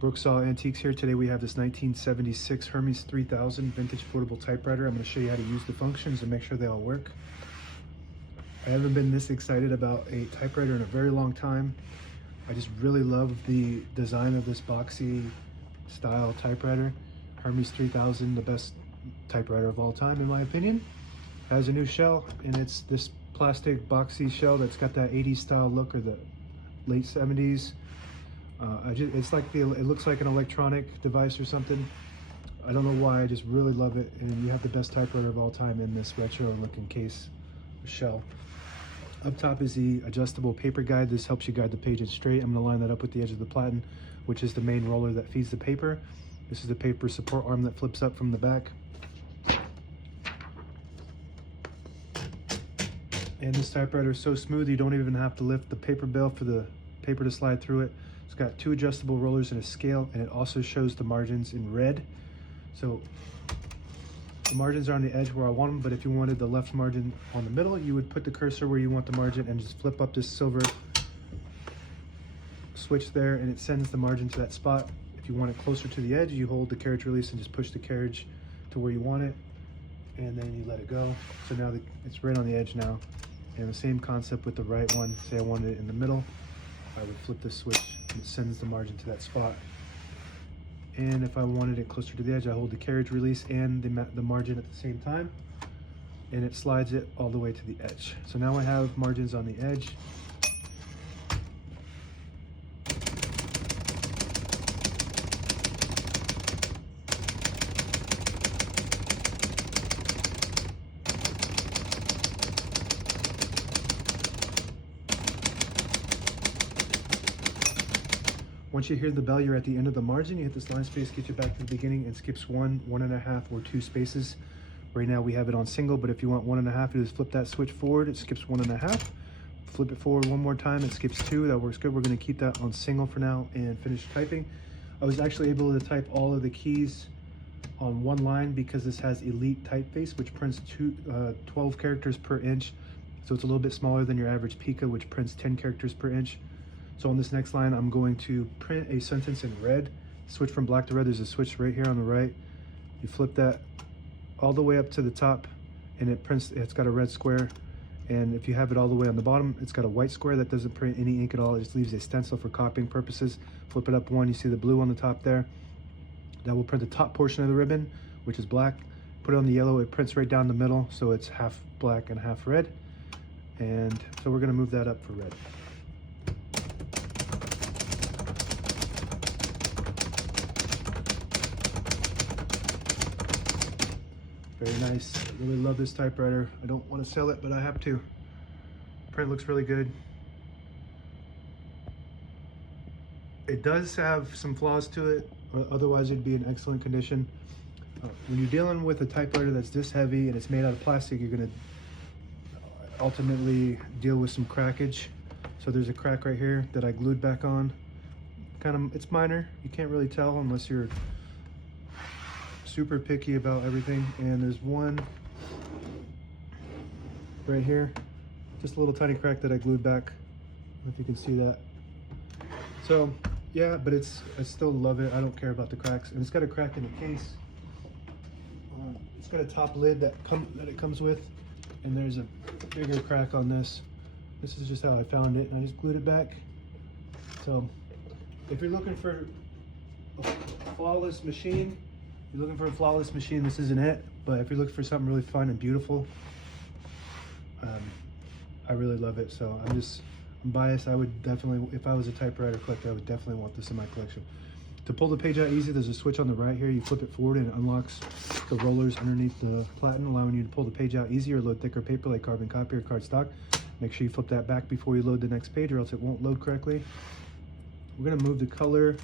Brooksaw Antiques here. Today we have this 1976 Hermes 3000 vintage portable typewriter. I'm going to show you how to use the functions and make sure they all work. I haven't been this excited about a typewriter in a very long time. I just really love the design of this boxy style typewriter. Hermes 3000, the best typewriter of all time in my opinion. Has a new shell, and it's this plastic boxy shell that's got that 80s style look, or the late 70s. It's like it looks like an electronic device or something. I don't know why, I just really love it. And you have the best typewriter of all time in this retro looking case shell. Up top is the adjustable paper guide. This helps you guide the pages straight. I'm going to line that up with the edge of the platen, which is the main roller that feeds the paper. This is the paper support arm that flips up from the back. And this typewriter is so smooth you don't even have to lift the paper bell for the paper to slide through it. It's got two adjustable rollers and a scale, and it also shows the margins in red. So the margins are on the edge where I want them, but if you wanted the left margin on the middle, you would put the cursor where you want the margin and just flip up this silver switch there, and it sends the margin to that spot. If you want it closer to the edge, you hold the carriage release and just push the carriage to where you want it, and then you let it go. So now it's right on the edge now. And the same concept with the right one. Say I wanted it in the middle, I would flip the switch and it sends the margin to that spot. And if I wanted it closer to the edge, I hold the carriage release and the margin at the same time, and it slides it all the way to the edge. So now I have margins on the edge. Once you hear the bell, you're at the end of the margin. You hit this line space, get you back to the beginning, and skips 1, 1.5, or 2 spaces. Right now we have it on single, but if you want 1.5, you just flip that switch forward, it skips 1.5. Flip it forward one more time, it skips 2. That works good. We're going to keep that on single for now and finish typing. I was actually able to type all of the keys on one line because this has Elite typeface, which prints 12 characters per inch. So it's a little bit smaller than your average Pica, which prints 10 characters per inch. So on this next line, I'm going to print a sentence in red. Switch from black to red. There's a switch right here on the right. You flip that all the way up to the top, and it prints. It's got a red square. And if you have it all the way on the bottom, it's got a white square that doesn't print any ink at all. It just leaves a stencil for copying purposes. Flip it up one, you see the blue on the top there. That will print the top portion of the ribbon, which is black. Put it on the yellow, it prints right down the middle, so it's half black and half red. And so we're gonna move that up for red. Very nice. I really love this typewriter. I don't want to sell it, but I have to. Print looks really good. It does have some flaws to it, otherwise it'd be in excellent condition. When you're dealing with a typewriter that's this heavy and it's made out of plastic, you're going to ultimately deal with some crackage. So there's a crack right here that I glued back on. It's minor. You can't really tell unless you're super picky about everything. And there's one right here, just a little tiny crack that I glued back. I don't know if you can see that. So yeah, but I still love it. I don't care about the cracks. And it's got a crack in the case. It's got a top lid that it comes with, and there's a bigger crack on this. This is just how I found it, and I just glued it back. So if you're looking for a flawless machine, this isn't it. But if you're looking for something really fun and beautiful, I really love it. So I'm biased. I would definitely, if I was a typewriter collector, I would definitely want this in my collection. To pull the page out easy, there's a switch on the right here. You flip it forward and it unlocks the rollers underneath the platen, allowing you to pull the page out easier, load thicker paper like carbon copy or cardstock. Make sure you flip that back before you load the next page, or else it won't load correctly. We're gonna move the color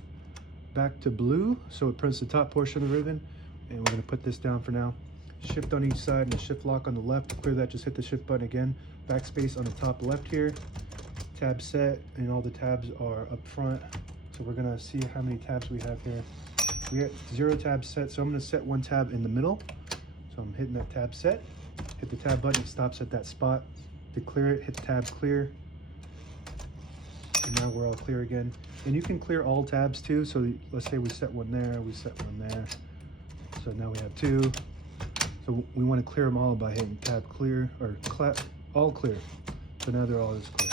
back to blue so it prints the top portion of the ribbon, and we're going to put this down for now. Shift on each side and a shift lock on the left. To clear that, just hit the shift button again. Backspace on the top left here. Tab set, and all the tabs are up front. So we're going to see how many tabs we have here. We got 0 tabs set, so I'm going to set 1 tab in the middle. So I'm hitting that tab set. Hit the tab button, it stops at that spot. To clear it, hit tab clear. And now we're all clear again. And you can clear all tabs too. So let's say we set one there, we set one there. So now we have 2. So we want to clear them all by hitting tab clear or all clear. So now they're all clear.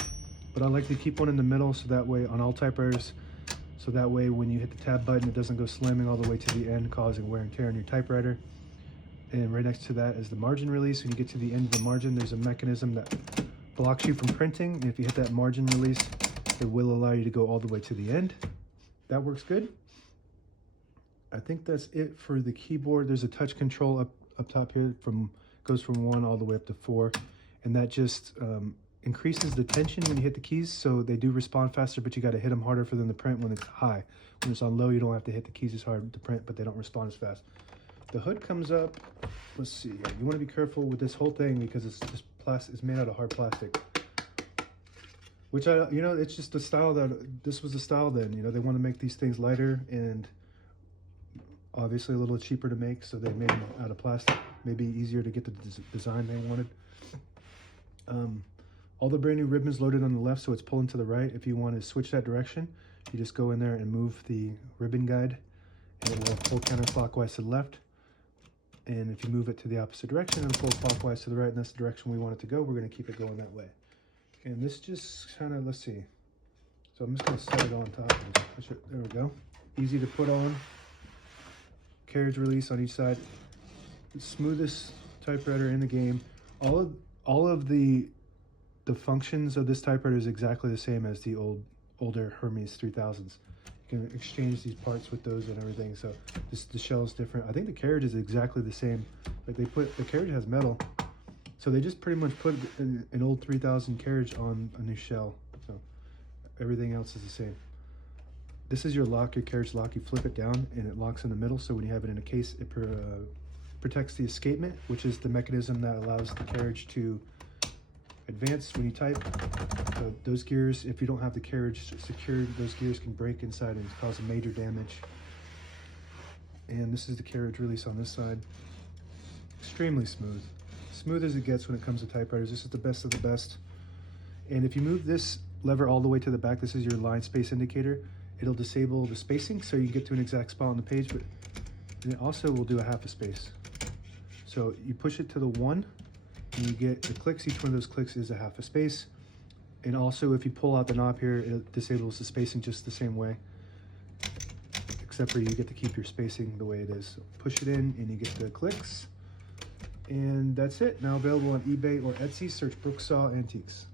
But I like to keep one in the middle so that way on all typewriters, so that way when you hit the tab button, it doesn't go slamming all the way to the end, causing wear and tear on your typewriter. And right next to that is the margin release. When you get to the end of the margin, there's a mechanism that blocks you from printing. And if you hit that margin release, it will allow you to go all the way to the end. That works good. I think that's it for the keyboard. There's a touch control up top here, goes from 1 all the way up to 4. And that just increases the tension when you hit the keys, so they do respond faster, but you got to hit them harder for them to print when it's high. When it's on low, you don't have to hit the keys as hard to print, but they don't respond as fast. The hood comes up. Let's see. You want to be careful with this whole thing because it's just plastic. It's made out of hard plastic. Which it's just the style that this was the style then. They want to make these things lighter and obviously a little cheaper to make, so they made them out of plastic. Maybe easier to get the design they wanted. All the brand new ribbons loaded on the left, so it's pulling to the right. If you want to switch that direction, you just go in there and move the ribbon guide, and it will pull counterclockwise to the left. And if you move it to the opposite direction, it'll pull clockwise to the right, and that's the direction we want it to go. We're going to keep it going that way. And this just kind of, let's see. So I'm just going to set it on top and just push it. There we go. Easy to put on. Carriage release on each side. The smoothest typewriter in the game. All of the functions of this typewriter is exactly the same as the older Hermes 3000s. You can exchange these parts with those and everything. So the shell is different. I think the carriage is exactly the same. Like the carriage has metal, so they just pretty much put an old 3000 carriage on a new shell. So everything else is the same. This is your lock, your carriage lock. You flip it down and it locks in the middle. So when you have it in a case, it protects the escapement, which is the mechanism that allows the carriage to advance when you type. So those gears, if you don't have the carriage secured, those gears can break inside and cause a major damage. And this is the carriage release on this side. Extremely smooth. Smooth as it gets when it comes to typewriters. This is the best of the best. And if you move this lever all the way to the back, this is your line space indicator. It'll disable the spacing so you get to an exact spot on the page, but and it also will do a half a space. So you push it to the 1, and you get the clicks. Each one of those clicks is a half a space. And also if you pull out the knob here, it disables the spacing just the same way, except for you get to keep your spacing the way it is. So push it in and you get the clicks. And that's it. Now available on eBay or Etsy. Search Brooksaw Antiques.